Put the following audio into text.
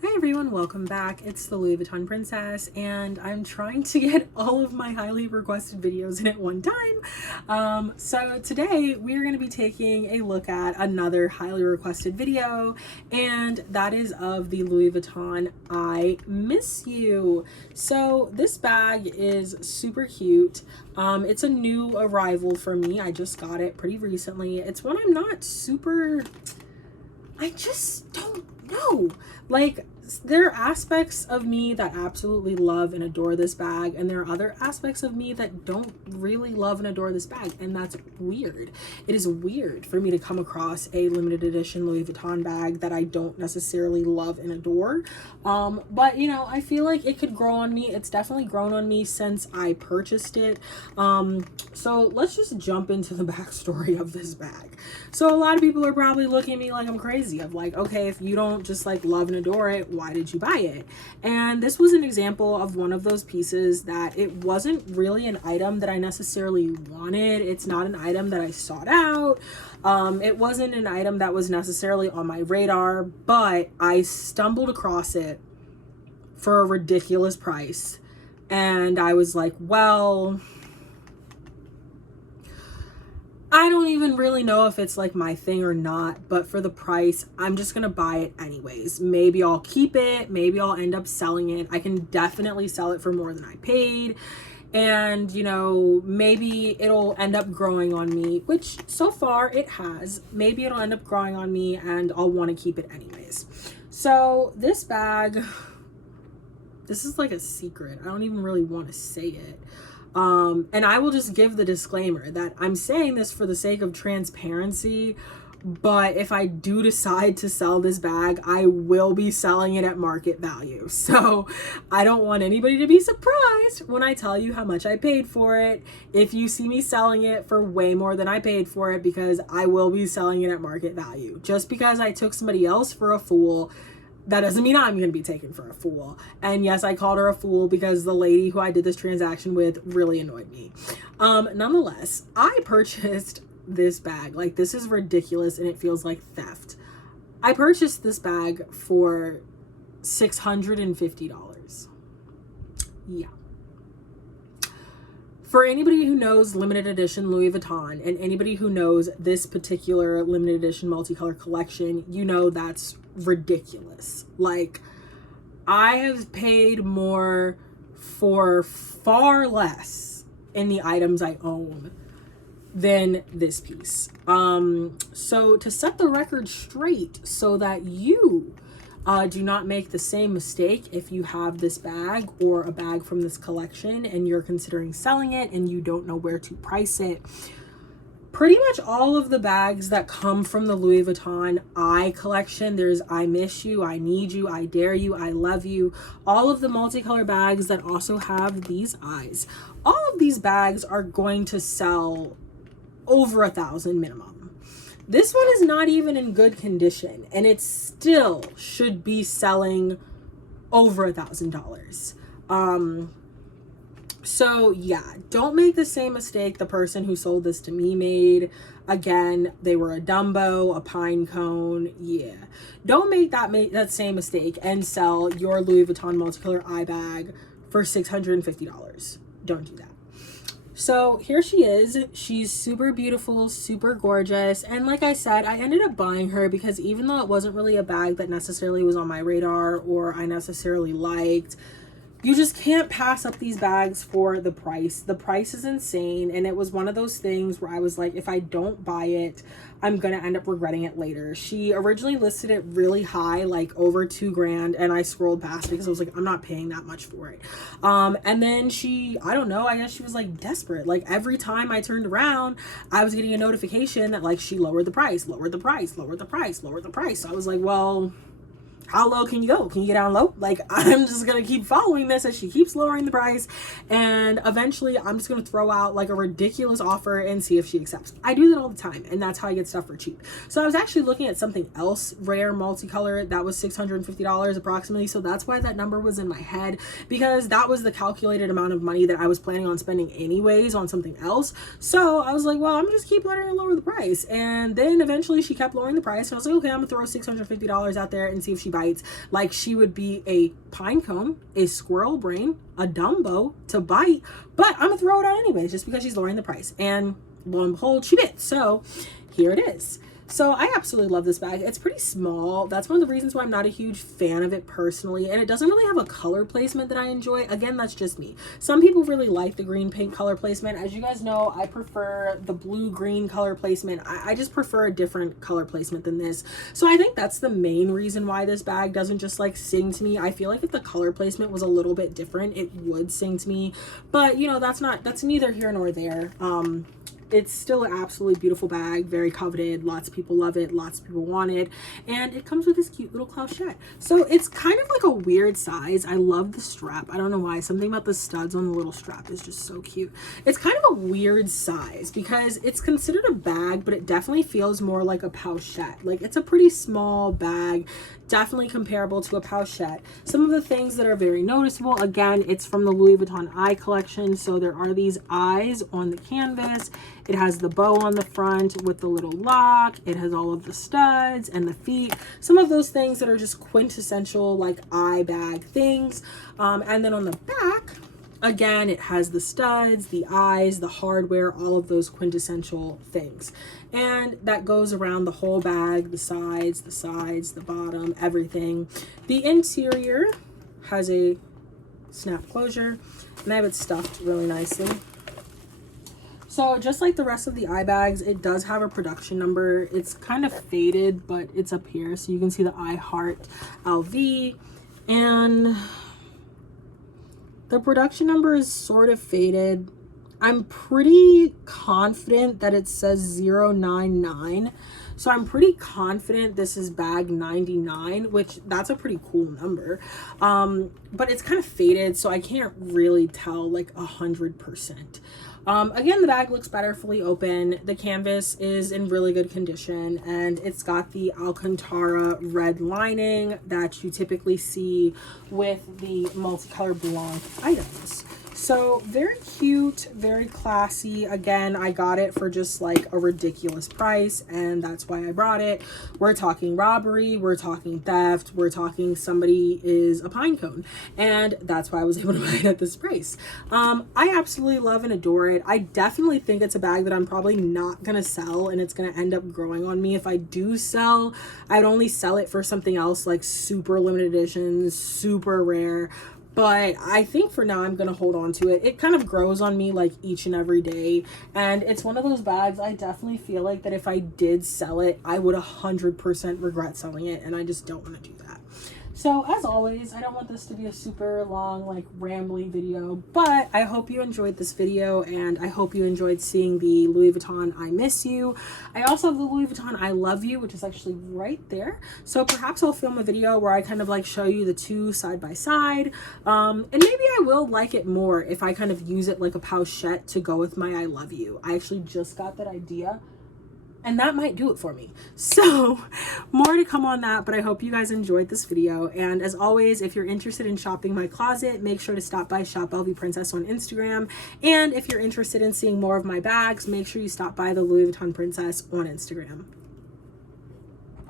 Hi everyone, welcome back. It's the Louis Vuitton Princess, and I'm trying to get all of my highly requested videos in at one time. So today we're going to be taking a look at another highly requested video, and that is of the Louis Vuitton I Miss You. So this bag is super cute. It's a new arrival for me. I just got it pretty recently. It's one I'm not super... I just don't know. Like, there are aspects of me that absolutely love and adore this bag, and there are other aspects of me that don't really love and adore this bag, and that's weird. It is weird for me to come across a limited edition Louis Vuitton bag that I don't necessarily love and adore. But you know, I feel like it could grow on me. It's definitely grown on me since I purchased it. So let's just jump into the backstory of this bag. So a lot of people are probably looking at me like I'm crazy, of like, okay, if you don't just like love and adore it, why did you buy it? And this was an example of one of those pieces that it wasn't really an item that I necessarily wanted. It's not an item that I sought out. It wasn't an item that was necessarily on my radar, but I stumbled across it for a ridiculous price. And I was like, well, I don't even really know if it's like my thing or not, but for the price, I'm just gonna buy it anyways. Maybe I'll keep it, maybe I'll end up selling it. I can definitely sell it for more than I paid. And you know, maybe it'll end up growing on me, which so far it has. Maybe it'll end up growing on me and I'll want to keep it anyways. So this bag, this is like a secret. I don't even really want to say it. And I will just give the disclaimer that I'm saying this for the sake of transparency, but if I do decide to sell this bag, I will be selling it at market value. So I don't want anybody to be surprised when I tell you how much I paid for it if you see me selling it for way more than I paid for it, because I will be selling it at market value. Just because I took somebody else for a fool, that doesn't mean I'm going to be taken for a fool. And yes, I called her a fool because the lady who I did this transaction with really annoyed me. Nonetheless, I purchased this bag. Like, this is ridiculous and it feels like theft. I purchased this bag for $650. Yeah. For anybody who knows limited edition Louis Vuitton and anybody who knows this particular limited edition multicolor collection, you know that's ridiculous. Like, I have paid more for far less in the items I own than this piece. So to set the record straight so that you do not make the same mistake if you have this bag or a bag from this collection and you're considering selling it and you don't know where to price it. Pretty much all of the bags that come from the Louis Vuitton Eye collection, there's I Miss You, I Need You, I Dare You, I Love You, all of the multicolor bags that also have these eyes. All of these bags are going to sell over $1,000 minimum. This one is not even in good condition, and it still should be selling over $1,000. So yeah, don't make the same mistake the person who sold this to me made. Again, they were a Dumbo, a pine cone. Yeah, don't make that same mistake and sell your Louis Vuitton multicolor eye bag for $650. Don't do that. So here she is. She's super beautiful, super gorgeous. And like I said, I ended up buying her because even though it wasn't really a bag that necessarily was on my radar or I necessarily liked, you just can't pass up these bags for the price. The price is insane. And it was one of those things where I was like, if I don't buy it, I'm going to end up regretting it later. She originally listed it really high, like over $2,000. And I scrolled past it because I was like, I'm not paying that much for it. And then I don't know, I guess she was like desperate. Like every time I turned around, I was getting a notification that like she lowered the price, lowered the price, lowered the price, lowered the price. So I was like, well, how low can you go? Can you get down low? Like, I'm just gonna keep following this as she keeps lowering the price, and eventually I'm just gonna throw out like a ridiculous offer and see if she accepts. I do that all the time, and that's how I get stuff for cheap. So I was actually looking at something else rare multicolor that was $650 approximately, so that's why that number was in my head, because that was the calculated amount of money that I was planning on spending anyways on something else. So I was like, well, I'm just keep letting her lower the price. And then eventually she kept lowering the price, and I was like, okay, I'm gonna throw $650 out there and see if she buys Troglodytes. Like, she would be a pine cone, a squirrel brain, a Dumbo to bite, but I'm gonna throw it out anyways just because she's lowering the price. And lo and behold, she did. So here it is. So I absolutely love this bag. It's pretty small. That's one of the reasons why I'm not a huge fan of it personally. And it doesn't really have a color placement that I enjoy. Again, that's just me. Some people really like the green pink color placement. As you guys know, I prefer the blue green color placement. I just prefer a different color placement than this. So I think that's the main reason why this bag doesn't just like sing to me. I feel like if the color placement was a little bit different, it would sing to me. But you know, that's neither here nor there. It's still an absolutely beautiful bag, very coveted. Lots of people love it, lots of people want it, and it comes with this cute little clochette. So it's kind of like a weird size. I love the strap. I don't know why. Something about the studs on the little strap is just so cute. It's kind of a weird size because it's considered a bag, but it definitely feels more like a pochette. Like, it's a pretty small bag, definitely comparable to a pochette. Some of the things that are very noticeable, again, it's from the Louis Vuitton Eye collection. So there are these eyes on the canvas. It has the bow on the front with the little lock. It has all of the studs and the feet. Some of those things that are just quintessential like eye bag things. And then on the back, again, it has the studs, the eyes, the hardware, all of those quintessential things. And that goes around the whole bag, the sides, the bottom, everything. The interior has a snap closure, and I have it stuffed really nicely. So just like the rest of the eye bags, it does have a production number. It's kind of faded, but it's up here. So you can see the I Heart LV, and the production number is sort of faded. I'm pretty confident that it says 099. So I'm pretty confident this is bag 99, which that's a pretty cool number. But it's kind of faded, so I can't really tell like 100%. Again, the bag looks better fully open. The canvas is in really good condition, and it's got the Alcantara red lining that you typically see with the multicolor Blanc items. So very cute, very classy. Again, I got it for just like a ridiculous price, and that's why I brought it. We're talking robbery, we're talking theft, we're talking somebody is a pine cone, and that's why I was able to buy it at this price. I absolutely love and adore it. I definitely think it's a bag that I'm probably not gonna sell, and it's gonna end up growing on me. If I do sell, I'd only sell it for something else like super limited editions, super rare. But I think for now I'm going to hold on to it. It kind of grows on me like each and every day. And it's one of those bags I definitely feel like that if I did sell it, I would 100% regret selling it. And I just don't want to do that. So as always, I don't want this to be a super long, like rambly video, but I hope you enjoyed this video, and I hope you enjoyed seeing the Louis Vuitton I Miss You. I also have the Louis Vuitton I Love You, which is actually right there. So perhaps I'll film a video where I kind of like show you the two side by side. And maybe I will like it more if I kind of use it like a pochette to go with my I Love You. I actually just got that idea, and that might do it for me. So more to come on that, but I hope you guys enjoyed this video. And as always, if you're interested in shopping my closet, make sure to stop by Shop LV Princess on Instagram. And if you're interested in seeing more of my bags, make sure you stop by the Louis Vuitton Princess on Instagram.